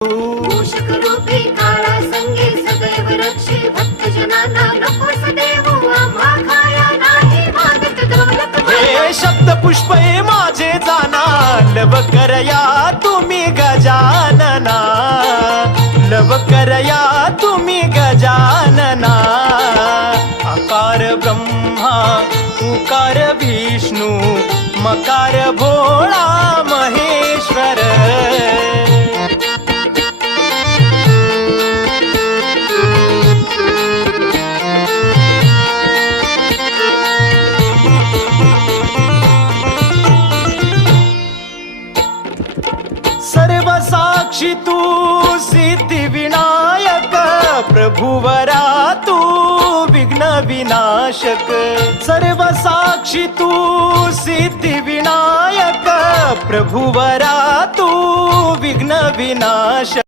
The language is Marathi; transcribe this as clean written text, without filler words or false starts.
मूषक रूपी काळा संगे सदैव रक्षे भक्तजनांना नकोस देव आम्हा खाया नाही मागत दौलत हे शब्द पुष्प हे माझे जाना लव करया तुम्ही गजानना लव करया तुम्ही गजानना आकार ब्रह्मा उकार विष्णू मकार भोळा महेश्वर सर्व साक्षी तू सिद्धी विनायक प्रभुवरा तू विघ्न विनाशक सर्व साक्षी तू सिद्धी विनायक प्रभुवरा तू विघ्न विनाशक